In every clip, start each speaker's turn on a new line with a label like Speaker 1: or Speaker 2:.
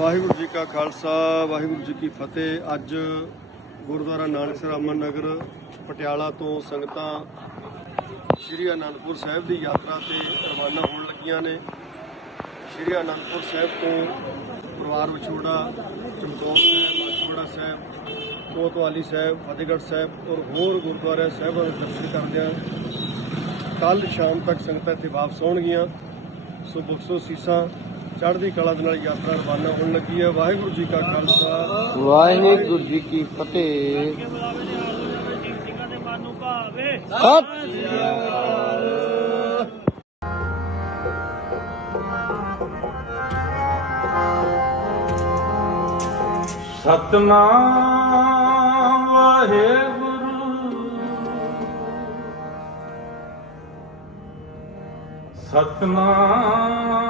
Speaker 1: ਵਾਹਿਗੁਰੂ ਜੀ ਕਾ ਖਾਲਸਾ, ਵਾਹਿਗੁਰੂ ਜੀ ਕੀ ਫਤਿਹ। ਅੱਜ ਗੁਰਦੁਆਰਾ ਨਾਨਕਸਰ ਅਮਨ ਨਗਰ, ਪਟਿਆਲਾ ਤੋਂ ਸੰਗਤਾਂ ਸ਼੍ਰੀ ਅਨੰਦਪੁਰ ਸਾਹਿਬ ਦੀ ਯਾਤਰਾ ਤੇ ਰਵਾਨਾ ਹੋਣ ਲੱਗੀਆਂ ਨੇ। ਸ਼੍ਰੀ ਅਨੰਦਪੁਰ ਸਾਹਿਬ ਤੋਂ ਪਰਿਵਾਰ ਵਿਛੋੜਾ, ਚਮਕੌਰ ਸਾਹਿਬ ਵਿਛੋੜਾ ਸਾਹਿਬ, ਕੋਤਵਾਲੀ ਸਾਹਿਬ, ਫਤਿਹਗੜ੍ਹ ਸਾਹਿਬ ਔਰ ਹੋਰ ਗੁਰਦੁਆਰਾ ਸਾਹਿਬਾਂ ਦੇ ਦਰਸ਼ਨ ਕਰਦਿਆਂ ਕੱਲ ਸ਼ਾਮ ਤੱਕ ਸੰਗਤਾਂ ਇੱਥੇ ਵਾਪਸ ਆਉਣਗੀਆਂ। ਸੋ ਬਖਸ਼ੋ ਸੀਸਾਂ। ਚੜ੍ਹਦੀ ਕਲਾ ਦੇ ਨਾਲ ਯਾਤਰਾ ਰਵਾਨਾ ਹੋਣ ਲੱਗੀ ਹੈ। ਵਾਹਿਗੁਰੂ ਜੀ ਕਾ ਖਾਲਸਾ।
Speaker 2: ਵਾਹਿਗੁਰੂ ਜੀ ਕੀ ਫਤਿਹ। ਸਤਿ ਸ੍ਰੀ ਅਕਾਲ
Speaker 3: ਸਤਨਾਮ ਵਾਹਿਗੁਰੂ। ਸਤਨਾਮ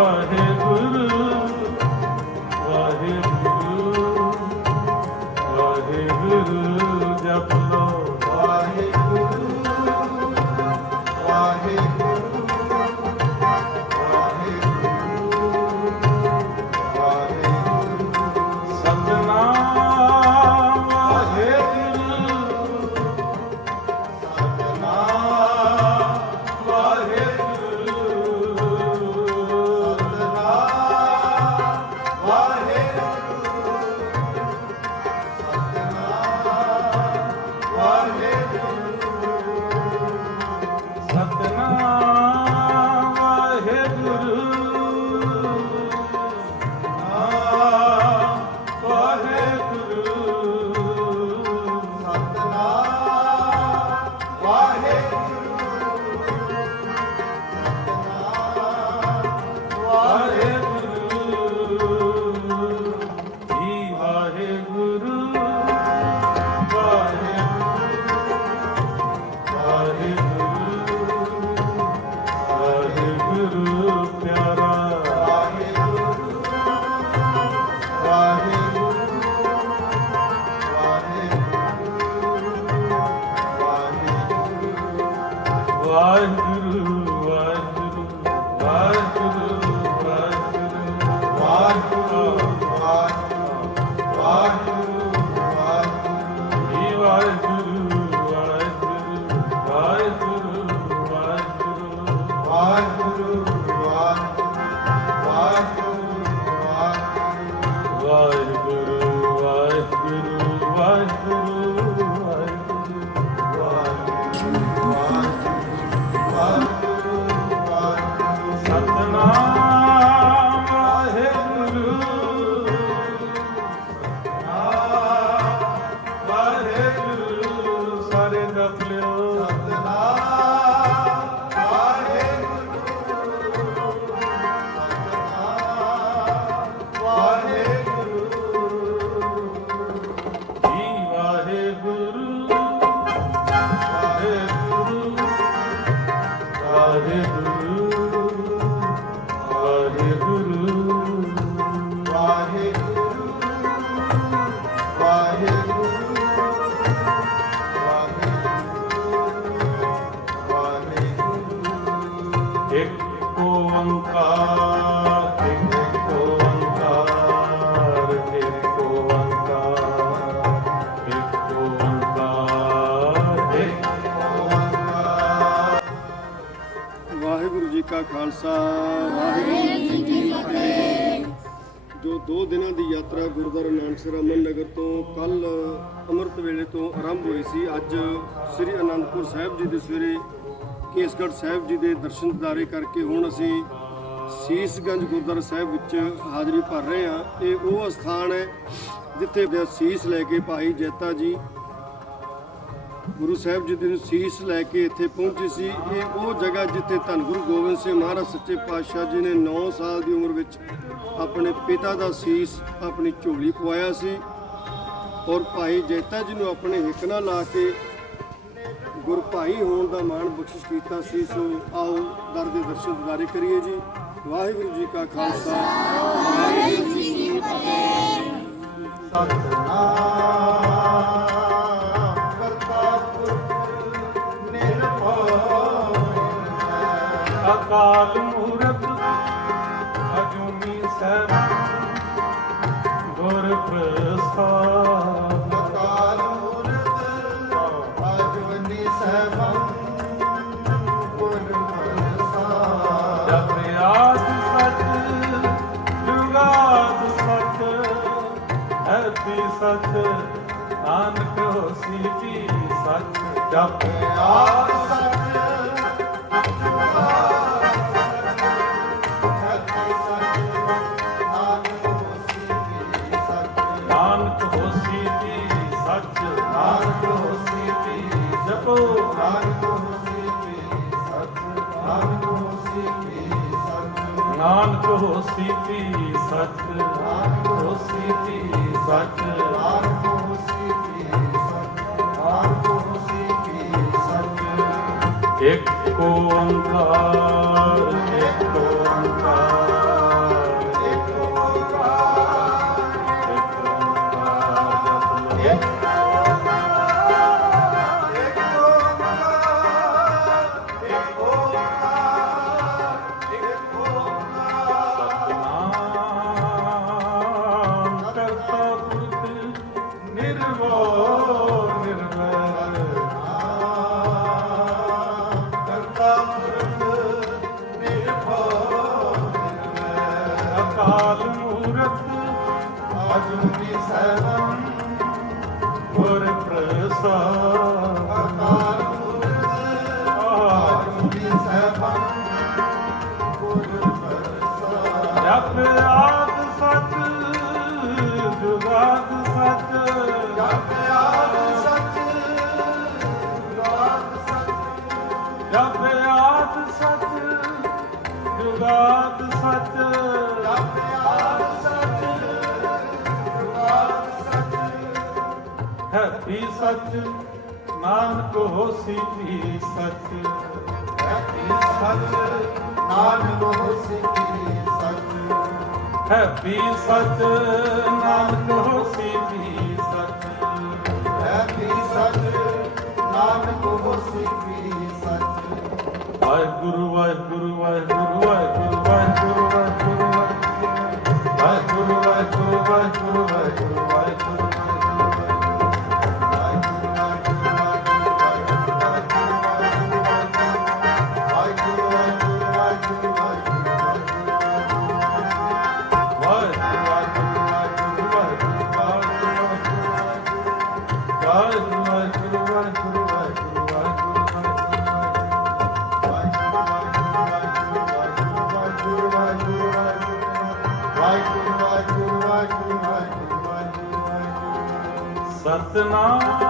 Speaker 3: ਵਾਹਿਗੁਰੂ ਜੀ
Speaker 1: ਕਾ ਖਾਲਸਾ, ਵਾਹਿਗੁਰੂ ਜੀ ਕੀ ਫਤਿਹ। ਜੋ ਦੋ ਦਿਨਾਂ ਦੀ ਯਾਤਰਾ ਗੁਰਦੁਆਰਾ ਨਾਨਕਸਰ ਅਮਨ ਨਗਰ ਤੋਂ ਕੱਲ ਅੰਮ੍ਰਿਤ ਵੇਲੇ ਤੋਂ ਆਰੰਭ ਹੋਈ ਸੀ, ਅੱਜ ਸ੍ਰੀ ਅਨੰਦਪੁਰ ਸਾਹਿਬ ਜੀ ਦੇ ਸਵੇਰੇ ਕੇਸਗੜ੍ਹ ਸਾਹਿਬ ਜੀ ਦੇ ਦਰਸ਼ਨ ਦਿਦਾਰੇ ਕਰਕੇ ਹੁਣ ਅਸੀਂ ਸੀਸਗੰਜ ਗੁਰਦੁਆਰਾ ਸਾਹਿਬ ਵਿੱਚ ਹਾਜ਼ਰੀ ਭਰ ਰਹੇ ਹਾਂ। ਇਹ ਉਹ ਸਥਾਨ ਹੈ ਜਿੱਥੇ ਸੀਸ ਲੈ ਕੇ ਭਾਈ ਜੈਤਾ ਜੀ ਗੁਰੂ ਸਾਹਿਬ ਜੀ ਦੇ ਸੀਸ ਲੈ ਕੇ ਇੱਥੇ ਪਹੁੰਚੇ ਸੀ। ਇਹ ਉਹ ਜਗ੍ਹਾ ਜਿੱਥੇ ਧੰਨ ਗੁਰੂ ਗੋਬਿੰਦ ਸਿੰਘ ਮਹਾਰਾਜ ਸੱਚੇ ਪਾਤਸ਼ਾਹ ਜੀ ਨੇ 9 ਸਾਲ ਦੀ ਉਮਰ ਵਿੱਚ ਆਪਣੇ ਪਿਤਾ ਦਾ ਸੀਸ ਆਪਣੀ ਝੋਲੀ ਪਵਾਇਆ ਸੀ ਔਰ ਭਾਈ ਜੈਤਾ ਜੀ ਨੂੰ ਆਪਣੇ ਹਿੱਕ ਨਾਲ ਲਾ ਕੇ ਗੁਰ ਭਾਈ ਹੋਣ ਦਾ ਮਾਣ ਬਖਸ਼ਿਸ਼ ਕੀਤਾ ਸੀ। ਸੋ ਆਓ ਦਰ ਦੇ ਦਰਸ਼ਨ ਦਿਦਾਰੇ ਕਰੀਏ ਜੀ। ਵਾਹਿਗੁਰੂ ਜੀ ਕਾ ਖਾਲਸਾ। ਵਾਹਿਗੁਰੂ ਜੀ ਕੀ ਫਤਿਹ।
Speaker 3: ਸਤ ਨਾਨਕ ਹੋਸੀ ਜੀ ਸਤ ਜਪ। ਆਪ
Speaker 2: ਸਤ
Speaker 3: ਨਾਨਕ ਹੋਸੀ ਜੀ ਸੱਚ, ਨਾਨਕ ਹੋਸੀ ਜੀ ਜਪੋ। ਨਾਨਕ ਹੋਸੀ ਜੀ ਸੱਚ, ਨਾਨਕ ਹੋਸੀ ਜੀ ਸੱਚ। ਨਾਨਕ ਹੋਸੀ ਜੀ ਇੱਕ ਓੰਕਾਰ ਇੱਕ ਓੰਕਾਰ। ਸਚ ਨਾਨਕ ਹੋਸੀ ਵੀ ਸਚ। ਹੈ ਵੀ ਸਚ
Speaker 2: ਨਾਨਕ ਹੋਸੀ ਕੀ ਸੱਚ।
Speaker 3: ਹੈ ਵੀ ਸਚ ਨਾਨਕ ਹੋਸੀ ਵੀ ਸਚ।
Speaker 2: ਹੈ ਵੀ ਸੱਚ ਨਾਨਕ ਹੋਸੀ ਕੀ ਸੱਚ।
Speaker 3: ਵਾਹਿਗੁਰੂ ਵਾਹਿਗੁਰੂ ਵਾਹਿਗੁਰੂ। ਸਤਨਾਮ